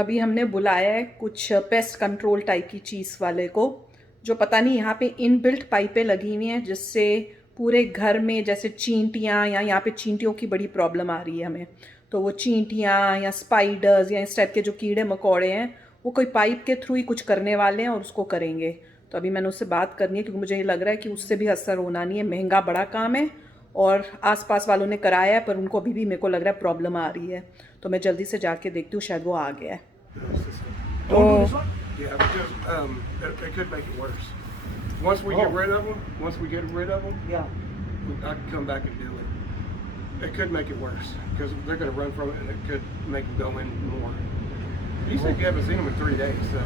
अभी हमने बुलाया है कुछ पेस्ट कंट्रोल टाइप की चीज़ वाले को, जो पता नहीं यहाँ पे इनबिल्ट पाइपें लगी हुई हैं जिससे पूरे घर में जैसे चींटियाँ या यहाँ पे चींटियों की बड़ी प्रॉब्लम आ रही है हमें। तो वो चींटियाँ या स्पाइडर्स या इस टाइप के जो कीड़े मकोड़े हैं वो कोई पाइप के थ्रू ही कुछ करने वाले हैं और उसको करेंगे। तो अभी मैंने उससे बात करनी है क्योंकि मुझे ये लग रहा है कि उससे भी असर होना नहीं है, महंगा बड़ा काम है और आसपास वालों ने कराया है पर उनको अभी भी मेरे को लग रहा है प्रॉब्लम आ रही है। तो मैं जल्दी से जाके देखती हूँ, शायद वो आ गया है। Don't do this one? Yeah, because it could make it worse. Once we get rid of them, Yeah. I can come back and do it. It could make it worse because they're going to run from it, and it could make them go in more. You said you haven't seen them in 3 days, so.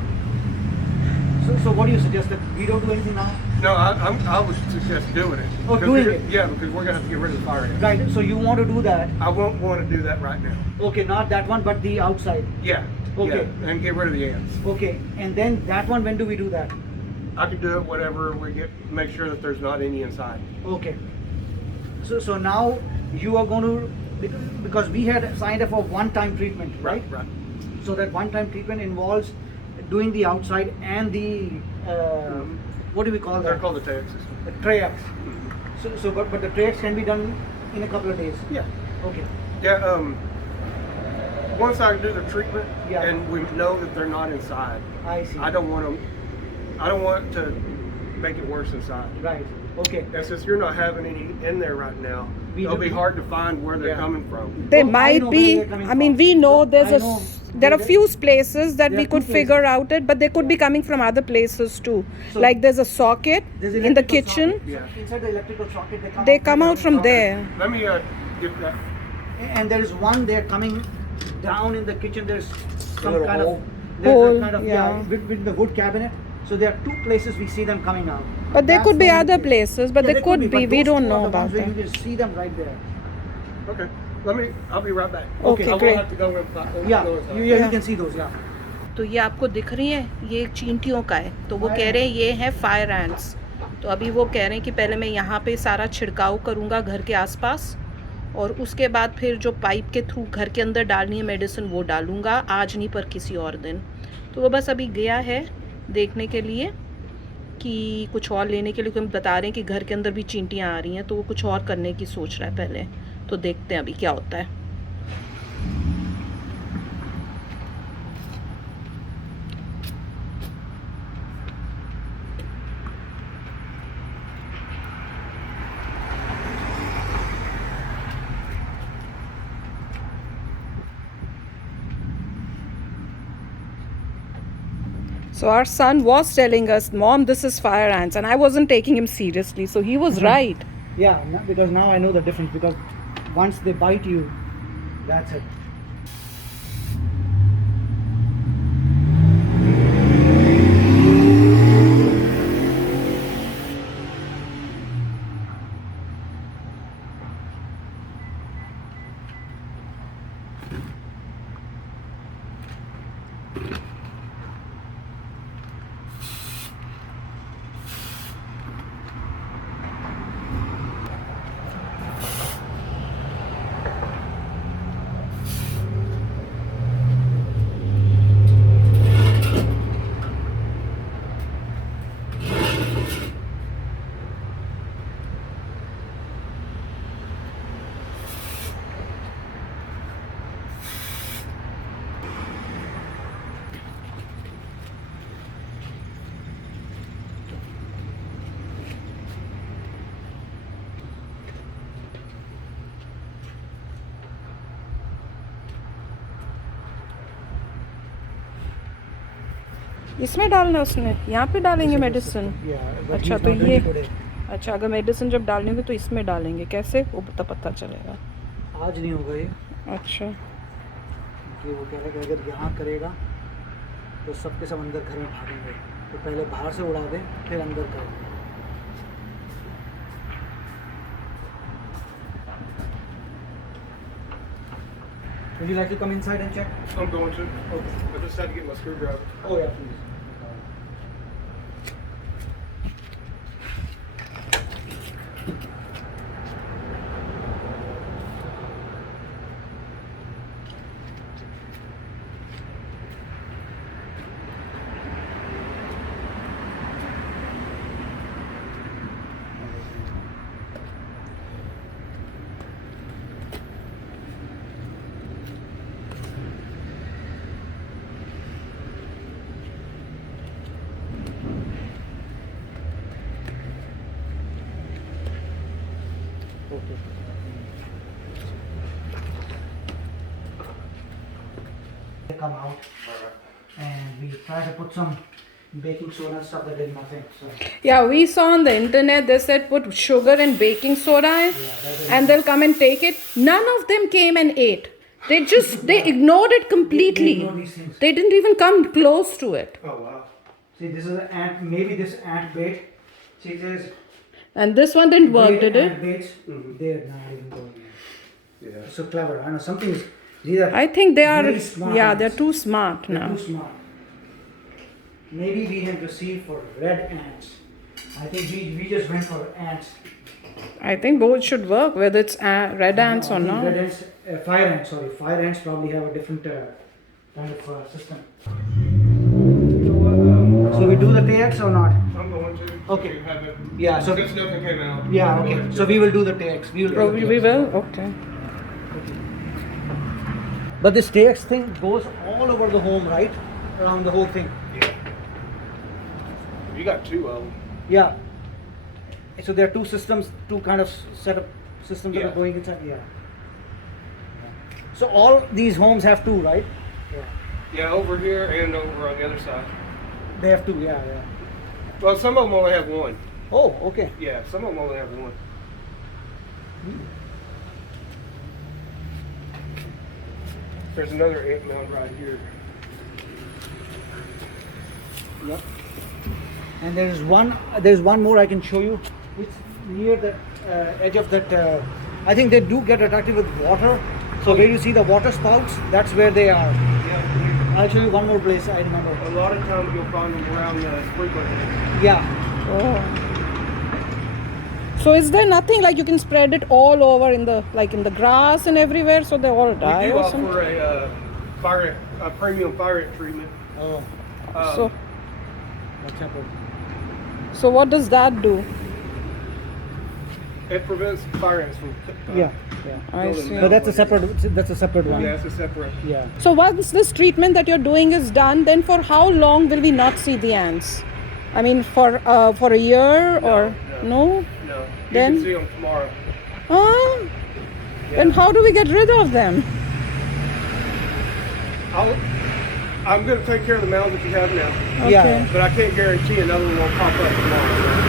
So what do you suggest, that we don't do anything now? No, I would suggest doing it. Oh, 'Cause doing we're- it? Yeah, because we're going to have to get rid of the fire ants. Right. So you want to do that? I won't want to do that right now. Okay, not that one, but the outside. Yeah. Okay. Yeah, and get rid of the ants. Okay, and then that one, when do we do that? I could do it whatever we get. Make sure that there's not any inside. Okay. So now you are going to, because we had signed up for one-time treatment, right? Right. So that one-time treatment involves doing the outside and the what do we call They're that? called the TAG system. The Trax. But the Trax can be done in a couple of days. Yeah. Okay. Yeah. Once I do the treatment, Yeah. and we know that they're not inside, I see. I don't want them. I don't want to make it worse inside. Right. Okay. And since you're not having any in there right now, We it'll do- be hard to find where they're Yeah. coming from. There Oh, I might know be, where they're coming I mean, from. we know So, there's I a, know there are there- few places that there we are could two figure places. out it, but they could be Yeah. coming from other places too. So- Like there's a socket There's in the electrical kitchen. socket. Yeah. Inside the electrical socket, They come out from Okay. there. Let me get that. And there is one there coming down in the kitchen. There's some little kind hole? of there's Hole, a kind of yeah. with the wood cabinet. So there are two places we see them coming out. But there That's could be the only other place. places, but Yeah, there could be. but We those don't two know are the about ones where that. You can see them right there. Okay. I'll be right back. Okay, I will great. have to go and Yeah, go inside. you Yeah. can see those. Yeah. तो ये आपको दिख रही है, ये चींटियों का है। तो वो कह रहे हैं ये है फायर एंट्स। तो अभी वो कह रहे हैं कि पहले मैं यहाँ पे सारा छिड़काव करूँगा घर के आसपास और उसके बाद फिर जो पाइप के थ्रू घर के अंदर डालनी है मेडिसिन वो डालूँगा, आज नहीं पर किसी और दिन। तो वो बस अभी गया है देखने के लिए कि कुछ और लेने के लिए, क्योंकि हम बता रहे हैं कि घर के अंदर भी चींटियाँ आ रही हैं, तो वो कुछ और करने की सोच रहा है पहले। तो देखते हैं अभी क्या होता है। So our son was telling us, Mom, this is fire ants, and I wasn't taking him seriously. So he was right. Yeah, because now I know the difference. Because once they bite you, that's it. इसमें डालना है उसने, यहाँ पे डालेंगे medicine. Yeah. But अच्छा he's तो not doing ये it today. अच्छा, अगर मेडिसिन जब डालनी होगी तो इसमें डालेंगे, कैसे वो पता चलेगा। आज नहीं होगा ये। अच्छा कि वो कह रहा है कि अगर यहाँ करेगा तो सबके सब अंदर घर में भागेंगे, तो पहले बाहर से उड़ा दे फिर अंदर करेंगे। Would you like to come inside and check? I'm going to. Okay. I just had to get my screwdriver. Oh yeah, please. come out. And we tried to put some baking soda and stuff that did nothing. So Yeah, we saw on the internet they said put sugar and baking soda in, and they'll come and take it. None of them came and ate. They ignored it completely. They ignore these things. They didn't even come close to it. Oh wow. see, this is an ant. Maybe this ant bait. See, there's And this one didn't work, did it? ant baits. They're not even going in. Yeah. So clever. I know something is. These are I think they are. very smart Yeah, ants. they're too smart They're now. too smart. Maybe we have received for red ants. I think we just went for ants. I think both should work, whether it's red ants I or think not. Red ants, fire ants. Sorry, fire ants probably have a different kind of system. So we do the TX or not? I'm going to. Okay. You have it. Yeah. So Since nothing came out. yeah. Okay. So we will do the TX. We will. Do Oh, the we TX. will? Okay. But this TX thing goes all over the home, right? Around the whole thing. Yeah. You got two of them. Yeah. So there are two systems, two kind of setup systems that Yeah. are going inside. Yeah. So all these homes have two, right? Yeah. Yeah, over here and over on the other side. They have two. Yeah. Yeah. Well, some of them only have one. Oh, okay. Yeah, some of them only have one. There's another ant mound right here. Yep. And there's one more I can show you. It's near the edge of that. I think they do get attracted with water. So where you see the water spouts, that's where they are. Yeah, I'll show you one more place I remember. a lot of times you'll find them around the sprinkler heads. Yeah. Oh. So is there nothing like you can spread it all over in the grass and everywhere so they all die We do or something? offer a premium fire ant treatment. Oh, So that's happened. so what does that do? It prevents fire ants from. Yeah. I building see. So that's a mounds. separate. That's a separate one. Yeah, it's a separate. Yeah. So once this treatment that you're doing is done, then for how long will we not see the ants? I mean, for a year or no? No, you Then- can see them tomorrow. Ah, then how do we get rid of them? I'm going to take care of the mounds that you have now, Yeah. Okay. but I can't guarantee another one won't pop up tomorrow.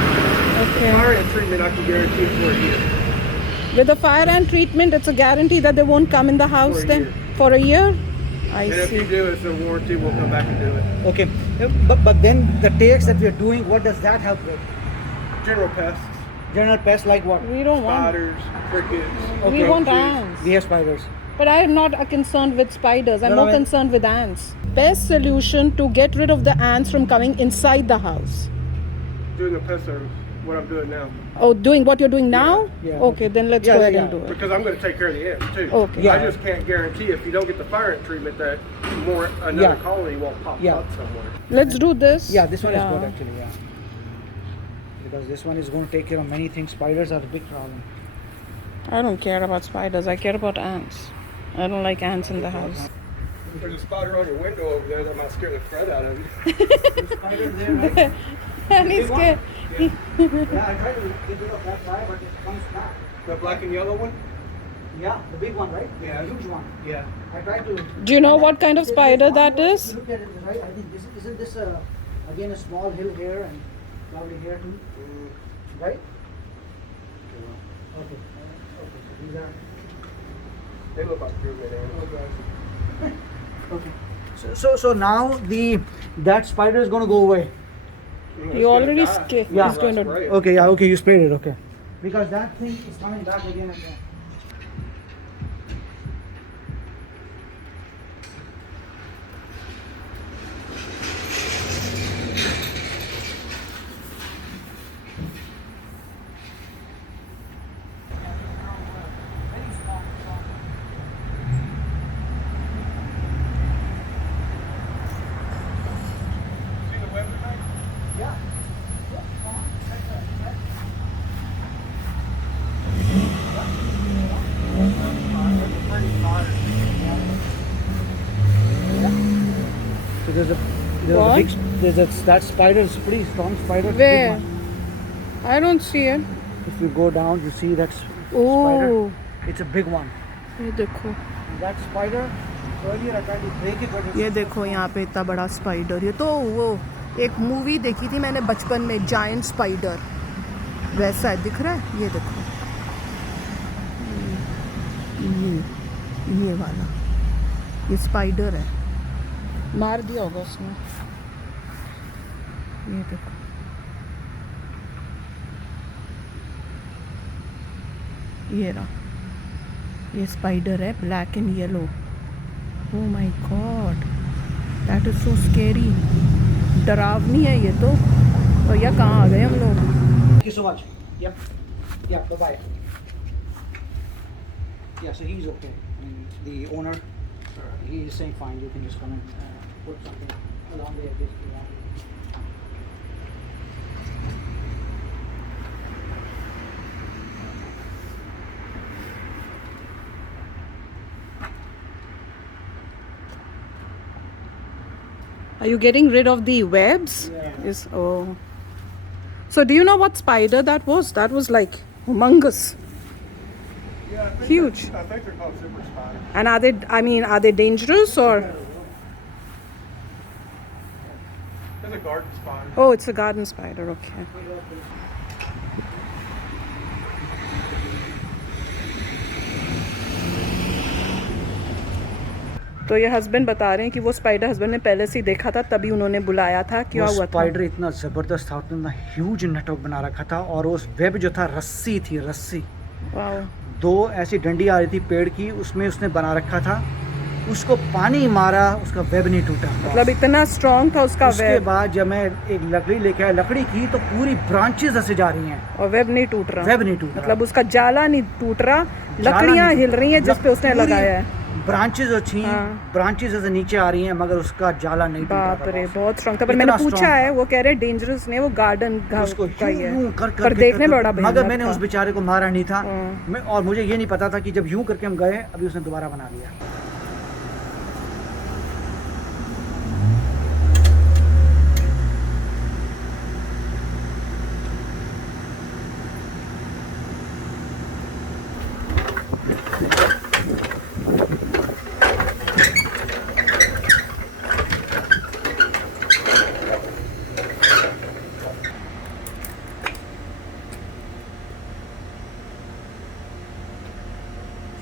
Okay. Fire ant treatment, I can guarantee it for a year. With the fire ant treatment, it's a guarantee that they won't come in the house For a then year. for a year. I And if you see. do, it's a warranty. We'll come back and do it. Okay. But then the takes that we are doing, what does that help with? General pests, General pests like what? We don't want. spiders, crickets. We Okay. want roaches. ants. We have spiders. But I'm not concerned with spiders. I'm No, more I mean- concerned with ants. Best solution to get rid of the ants from coming inside the house. Doing the pest service, what I'm doing now. Oh, doing what you're doing now? Yeah. Okay, then let's Yeah, go yeah, ahead and yeah. do it. Because I'm going to take care of the ants too. Okay. Yeah. I just can't guarantee if you don't get the fire ant treatment that another Yeah. colony won't pop Yeah. up somewhere. Let's do this. Yeah, this one is good actually. Yeah. Because this one is going to take care of many things. Spiders are the big problem. I don't care about spiders. I care about ants. I don't like ants in the house. There's a spider on your window over there that might scare the crud out of you. There's spiders there, right? And he's scared. Yeah, I tried to get rid of that guy, but it comes back. The black and yellow one? Yeah, the big one, right? Yeah. The huge one. Yeah. I tried to. Do you know what kind of There's spider one that more, is? if you look at it, right? I think isn't this again a small hill here and probably here too, right? Okay. Okay. So these are. They look like pyramid ants. Okay. So now that spider is going to go away. You already scared. Yeah. He's going to. Okay. Yeah. Okay. You sprayed it. Okay. Because that thing is coming back again and again. See the web tonight? Yeah. So that spider is pretty strong spider. It's a big Where? one. I don't see it. If you go down, you see that spider. Oh, It's a big one. ये देखो. And that spider earlier I tried to break it, but ये देखो यहाँ पे इतना बड़ा spider, ये तो वो एक मूवी देखी थी मैंने बचपन में, जायंट स्पाइडर, वैसा है, दिख रहा है, ये देखो, ये वाला, ये स्पाइडर है, मार दिया होगा उसने, ये देखो, ये रहा, ये स्पाइडर है, black and yellow. Oh my God, that is so scary, डरावनी है ये तो। और यह कहाँ आ गए हम लोग? thank you so much. Yep. Yeah, bye bye. Yeah, so he's okay. I mean, the owner, he is saying fine. You can just come and put something along the edges if you want. Are you getting rid of the webs? Yeah. Is oh. So do you know what spider that was? That was like humongous. Yeah, I think Huge. I think they're called super spiders. And are they, I mean, are they dangerous or? It's a garden spider. Oh, it's a garden spider, okay. तो ये husband बता रहे हैं कि वो spider husband ने पहले से ही देखा था, तभी उन्होंने बुलाया था। क्या हुआ था? स्पाइडर इतना ज़बरदस्त था, उतना ह्यूज नेटवर्क बना रखा था, और उस वेब जो था रस्सी थी, रस्सी, वाओ। 2 ऐसी डंडी आ रही थी पेड़ की, उसमें उसने बना रखा था, उसको पानी मारा, उसका वेब नहीं टूटा। मतलब इतना स्ट्रॉन्ग था उसका उसके वेब, बाद जब मैं एक लकड़ी लेके आया, लकड़ी की, तो पूरी ब्रांचेस ऐसे जा रही हैं, और वेब नहीं टूट रहा। वेब नहीं टूट रहा, मतलब उसका जाला नहीं टूट रहा, जाला लकड़ियां नहीं हिल रही हैं जिस पे उसने पूरी लगाया है। ब्रांचेस जो थी, हाँ। ब्रांचेस ऐसे नीचे आ रही हैं, मगर उसका जाला नहीं टूटा बाप था। रे, बॉस। बहुत स्ट्रॉन्ग था। पर इतना मैंने पूछा strong है, था। वो कह रहे डेंजरस नहीं, वो गार्डन उसको का ही है, यूं कर पर देखने में बड़ा मगर भयानक मैंने था। उस बेचारे को मारा नहीं था। हाँ। मैं, और मुझे ये नहीं पता था कि जब यूं करके हम गए, अभी उसने दोबारा बना लिया।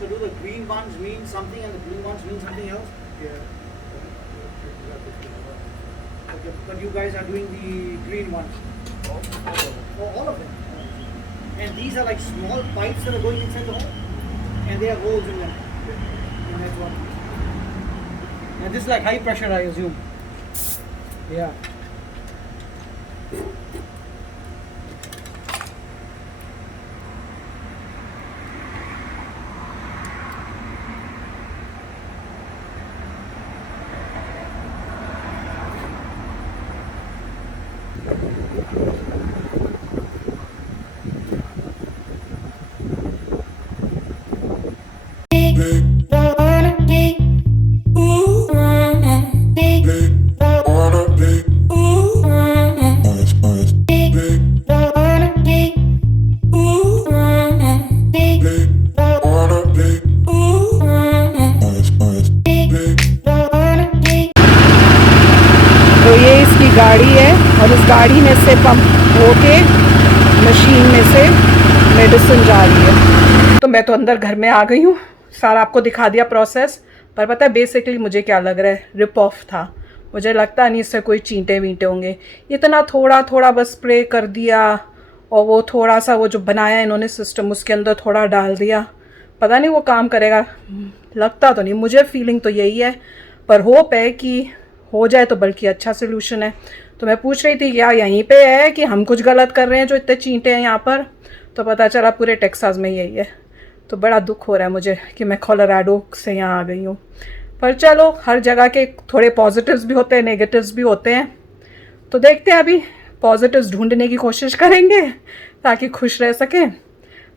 So do the green ones mean something and the blue ones mean something else? Yeah. Okay, but you guys are doing the green ones. Oh, all of them. And these are like small pipes that are going inside the hole, and they have holes in them. And that's what. And this is like high pressure, I assume. Yeah. तो ये इसकी गाड़ी है, और इस गाड़ी में से पंप होके मशीन में से मेडिसिन जा रही है। तो मैं तो अंदर घर में आ गई हूँ, सारा आपको दिखा दिया प्रोसेस। पर पता है बेसिकली मुझे क्या लग रहा है, रिप ऑफ था। मुझे लगता नहीं इससे कोई चींटे वींटे होंगे। इतना थोड़ा थोड़ा बस स्प्रे कर दिया, और वो थोड़ा सा वो जो बनाया इन्होंने सिस्टम, उसके अंदर थोड़ा डाल दिया। पता नहीं वो काम करेगा, लगता तो नहीं, मुझे फीलिंग तो यही है। पर होप है कि हो जाए तो बल्कि अच्छा सोल्यूशन है। तो मैं पूछ रही थी क्या यहीं पे है कि हम कुछ गलत कर रहे हैं जो इतने चींटे हैं यहाँ पर, तो पता चला पूरे टेक्सास में यही है। तो बड़ा दुख हो रहा है मुझे कि मैं कोलोराडो से यहाँ आ गई हूँ। पर चलो, हर जगह के थोड़े पॉजिटिव्स भी होते हैं, नेगेटिव्स भी होते हैं। तो देखते हैं, अभी पॉजिटिव्स ढूंढने की कोशिश करेंगे ताकि खुश रह सकें।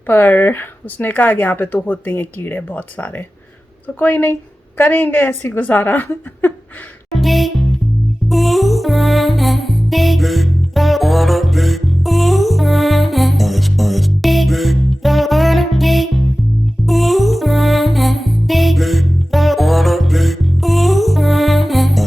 पर उसने कहा कि यहाँ पे तो होते हैं कीड़े बहुत सारे, तो कोई नहीं, करेंगे ऐसी गुजारा।